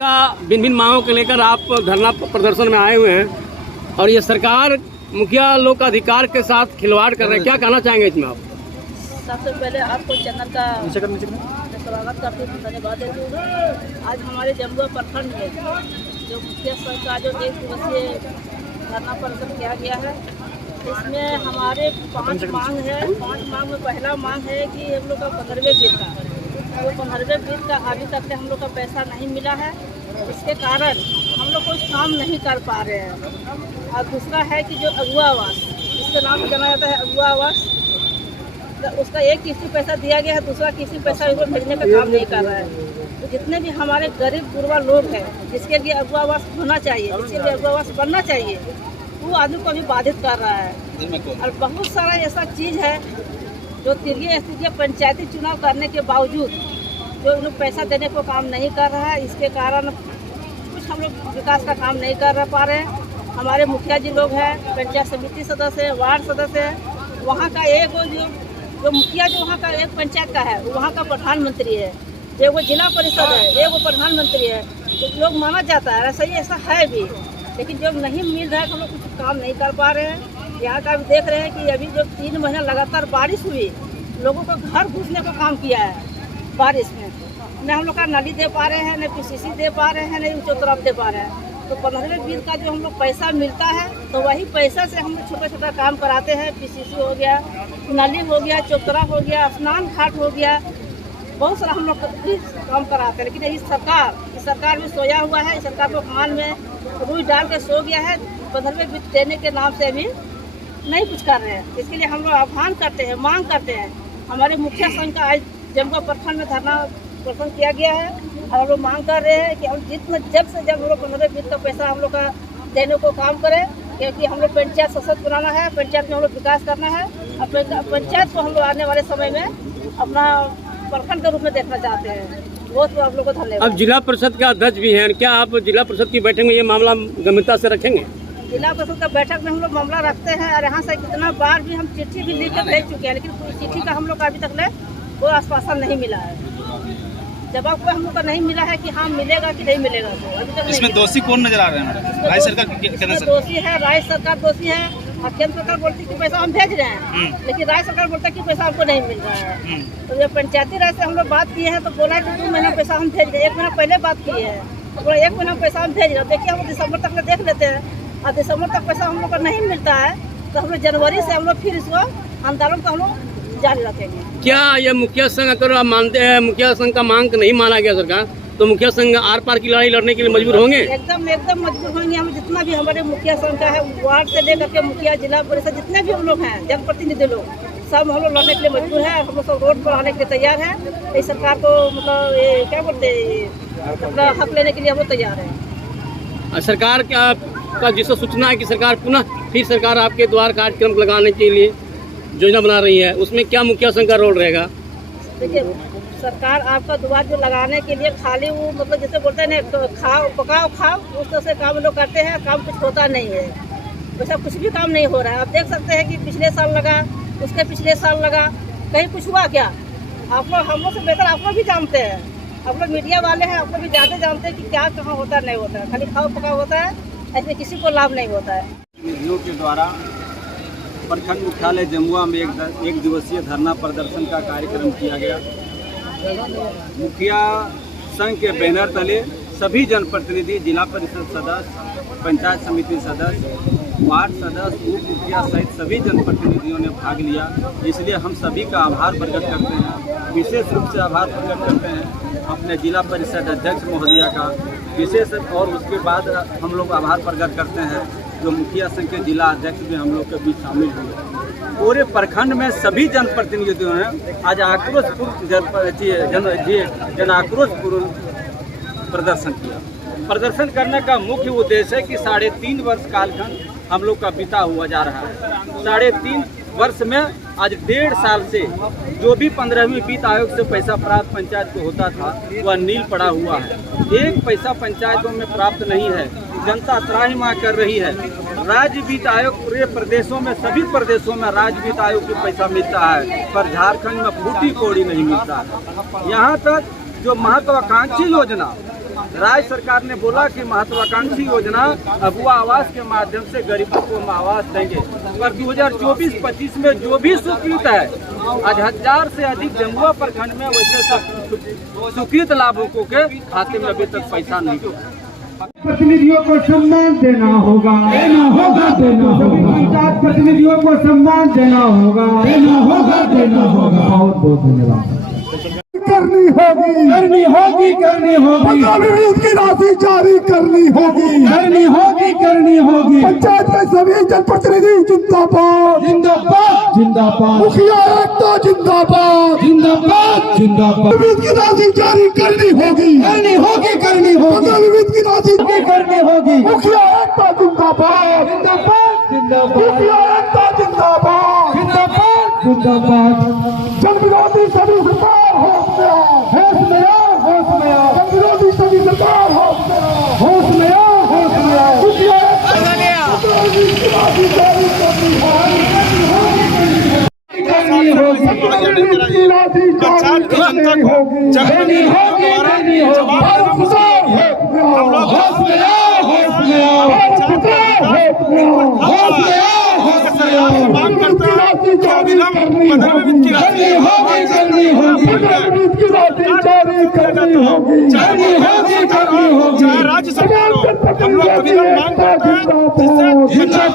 का भिन्न भिन्न मांगों को लेकर आप धरना प्रदर्शन में आए हुए हैं और ये सरकार मुखिया लोग का अधिकार के साथ खिलवाड़ कर रहे हैं, क्या कहना चाहेंगे इसमें आप? सबसे पहले आपको चैनल का स्वागत करते हैं, धन्यवाद देती हूँ। आज हमारे जमुआ प्रखंड में जो मुखिया संघ का जो 1 दिवसीय धरना प्रदर्शन किया गया है, इसमें हमारे 5 मांग है। 5 मांग में पहला मांग है कि हम लोग का 15वें बिल का, वो 15वें बिल का अभी तक हम लोग का पैसा नहीं मिला है। इसके कारण हम लोग कुछ काम नहीं कर पा रहे हैं। और दूसरा है कि जो अगुआ आवास, इसके नाम से जाना जाता है अगुआ आवास, तो उसका एक किस्ती पैसा दिया गया है, दूसरा किस्ती पैसा इसको भेजने का काम नहीं कर रहा है। तो जितने भी हमारे गरीब गुरबा लोग हैं जिसके लिए अगुआ आवास होना चाहिए, जिसके लिए अगुआ आवास बनना चाहिए, वो आदमी को अभी बाधित कर रहा है। और बहुत सारा ऐसा चीज़ है जो तृतीय पंचायती चुनाव करने के बावजूद जो उन लोग पैसा देने को काम नहीं कर रहा है। इसके कारण कुछ हम लोग विकास का काम नहीं कर पा रहे हैं। हमारे मुखिया जी लोग हैं, पंचायत समिति सदस्य है, वार्ड सदस्य है, वहाँ का एक जो मुखिया जो वहाँ का एक पंचायत का है, वहाँ का प्रधानमंत्री है, एक वो जिला परिषद है, एक वो प्रधानमंत्री है। तो लोग माना जाता है, ऐसा है भी, लेकिन जब नहीं मिल रहा है तो हम लोग कुछ काम नहीं कर पा रहे हैं। यहाँ का भी देख रहे हैं कि अभी जो 3 महीना लगातार बारिश हुई, लोगों को घर घुसने का काम किया है बारिश में। न हम लोग का नली दे पा रहे हैं, न पीसीसी दे पा रहे हैं, न ऊँचो तरफ दे पा रहे हैं। तो 15वें बिल का जो हम लोग पैसा मिलता है, तो वही पैसा से हम लोग छोटा छोटा काम कराते हैं। पीसीसी हो गया, नली हो गया, चौतरा हो गया, स्नान घाट हो गया, बहुत सारा हम लोग काम कराते हैं। लेकिन इस सरकार में सोया हुआ है। इस सरकार को कान में रुई डाल के सो गया है। 15वें बिल देने के नाम से अभी नहीं कुछ कर रहे हैं। इसके लिए हम लोग आह्वान करते हैं, मांग करते हैं। हमारे मुखिया संघ का आज जमुआ प्रखंड में धरना प्रदर्शन किया गया है और हम लोग मांग कर रहे हैं कि हम जितना जल्द से जल्द हम लोग 15वें बिल का पैसा हम लोग का देने को काम करें, क्योंकि हम लोग पंचायत सशक्त बनाना है, पंचायत में हम लोग विकास करना है। और पंचायत को हम लोग आने वाले समय में अपना प्रखंड के रूप में देखना चाहते हैं। बहुत आप लोग को धन्यवाद। अब जिला परिषद के अध्यक्ष भी हैं, क्या आप जिला परिषद की बैठक में ये मामला गंभीरता से रखेंगे? जिला परिषद का बैठक में हम लोग मामला रखते हैं और यहाँ से कितना बार भी हम चिट्ठी भी लिख कर भेज चुके हैं, लेकिन कोई चिट्ठी का हम लोग का अभी तक कोई आश्वासन नहीं मिला है। जवाब कोई हम लोग का नहीं मिला है कि हाँ मिलेगा कि नहीं मिलेगा। तो अभी तक इसमें दोषी कौन नजर आ रहे हैं? राज्य सरकार दोषी है, राज्य सरकार दोषी है और केंद्र सरकार बोलती है कि पैसा हम भेज रहे हैं, लेकिन राज्य सरकार बोलता है कि पैसा हमको नहीं मिल रहा है। तो जब पंचायती राज से हम लोग बात किए हैं तो बोला है कि 2 महीना पैसा हम भेज रहे हैं। 1 महीना पहले बात किए हैं तो बोला 1 महीना पैसा हम भेज रहे हैं। देखिए हम दिसंबर तक देख लेते हैं और दिसंबर तक पैसा हम लोग का नहीं मिलता है तो हम लोग जनवरी से हम लोग फिर इसको आंदोलन को हम लोग जारी रखेंगे। क्या ये मुखिया संघ, अगर आप मानते हैं मुखिया संघ का मांग नहीं माना गया सरकार, तो मुखिया संघ आर पार की लड़ाई लड़ने के लिए मजबूर होंगे? एकदम मजबूर होंगे। हम जितना भी हमारे मुखिया संघ का है, वार्ड से लेकर के मुखिया, जिला परिषद, जितने भी हम लोग हैं, जनप्रतिनिधि लोग, सब हम लोग लड़ने के लिए मजबूर है। हम लोग सब रोड पर आने के लिए तैयार है। इस सरकार को मतलब ये क्या बोलते हैं, अपना हक लेने के लिए हम लोग तैयार है। सरकार का जिसको सूचना है कि सरकार पुनः फिर सरकार आपके द्वार कार्यक्रम लगाने के लिए योजना बना रही है, उसमें क्या मुखिया संघ का रोल रहेगा? देखिए सरकार आपका द्वार जो लगाने के लिए खाली वो मतलब जैसे बोलते हैं ना, खाओ पकाओ खाओ, उस तरह से काम लोग करते हैं। काम कुछ होता नहीं है, वैसा कुछ भी काम नहीं हो रहा है। आप देख सकते हैं कि पिछले साल लगा, उसके पिछले साल लगा, कहीं कुछ हुआ क्या? आप लोग हम लोग से बेहतर आप लोग भी जानते हैं। आप लोग मीडिया वाले हैं, आप लोग भी ज़्यादा जानते हैं कि क्या कहाँ होता है, नहीं होता है। खाली खाओ पकाओ होता है, ऐसे किसी को लाभ नहीं होता है। प्रतिनिधियों के द्वारा प्रखंड मुख्यालय जमुआ में एक दिवसीय धरना प्रदर्शन का कार्यक्रम किया गया। मुखिया संघ के बैनर तले सभी जनप्रतिनिधि, जिला परिषद सदस्य, पंचायत समिति सदस्य, वार्ड सदस्य, उप मुखिया सहित सभी जनप्रतिनिधियों ने भाग लिया। इसलिए हम सभी का आभार प्रकट करते हैं। विशेष रूप से आभार प्रकट करते हैं अपने जिला परिषद अध्यक्ष महोदया का विशेष, और उसके बाद हम लोग आभार प्रकट करते हैं जो मुखिया संघ के जिला अध्यक्ष भी हम लोग के बीच शामिल हुए। पूरे प्रखंड में सभी जनप्रतिनिधियों ने आज जन आक्रोशपूर्ण प्रदर्शन किया। प्रदर्शन करने का मुख्य उद्देश्य है कि 3.5 वर्ष कालखंड हम लोग का बीता हुआ जा रहा है। 3.5 वर्ष में आज 1.5 साल से जो भी 15वीं वित्त आयोग से पैसा प्राप्त पंचायत को होता था वह नील पड़ा हुआ है। एक पैसा पंचायतों में प्राप्त नहीं है। जनता त्राहिमाम कर रही है। राज्य वित्त आयोग पूरे प्रदेशों में, सभी प्रदेशों में राज्य वित्त आयोग को पैसा मिलता है, पर झारखंड में फूटी कौड़ी नहीं मिलता है। यहाँ तक जो महत्वाकांक्षी योजना राज्य सरकार ने बोला कि महत्वाकांक्षी योजना अगुआ आवास के माध्यम से गरीबों को हम आवास देंगे, पर 2024-25 में जो भी स्वीकृत है, आज 1000 से अधिक जमुआ प्रखंड में वैसे स्वीकृत लाभुकों के खाते में अभी तक पैसा नहीं हुआ। प्रतिनिधियों को सम्मान देना होगा, देना होगा, देना होगा। पंचायत प्रतिनिधियों को सम्मान देना होगा, देना होगा, देना होगा। बहुत बहुत धन्यवाद। करनी होगी, करनी होगी, करनी होगी। की राशि जारी करनी होगी, करनी होगी, करनी होगी। पंचायत के सभी जनप्रतिनिधि जिंदाबाद, जिंदाबाद, जिंदाबाद। मुखिया एकता जिंदाबाद, जिंदाबाद, जिंदाबाद। की राशि जारी करनी होगी, करनी होगी, करनी होगी। की राशि करनी होगी। मुखिया एकता जिंदाबाद, जिंदाबाद, जिंदाबाद। मुखिया एकता जिंदाबाद, जिंदाबाद, जिंदाबाद। जनविरोधी सभी सरकार होश में आओ, होश में आओ, होश में आओ। जनविरोधी सभी सरकार होश में आओ, होश में आओ, होश में आओ। मुखिया एकता की राशि जारी करनी होगी, करनी होगी। पंचायत की जनता को जनप्रतिनिधियों द्वारा हम लोग मांग करते हैं कि अविलंब 15वीं वित्त की राशि चाहे राज्य सरकार हो, हम लोग अविलंब मांग करते हैं जिससे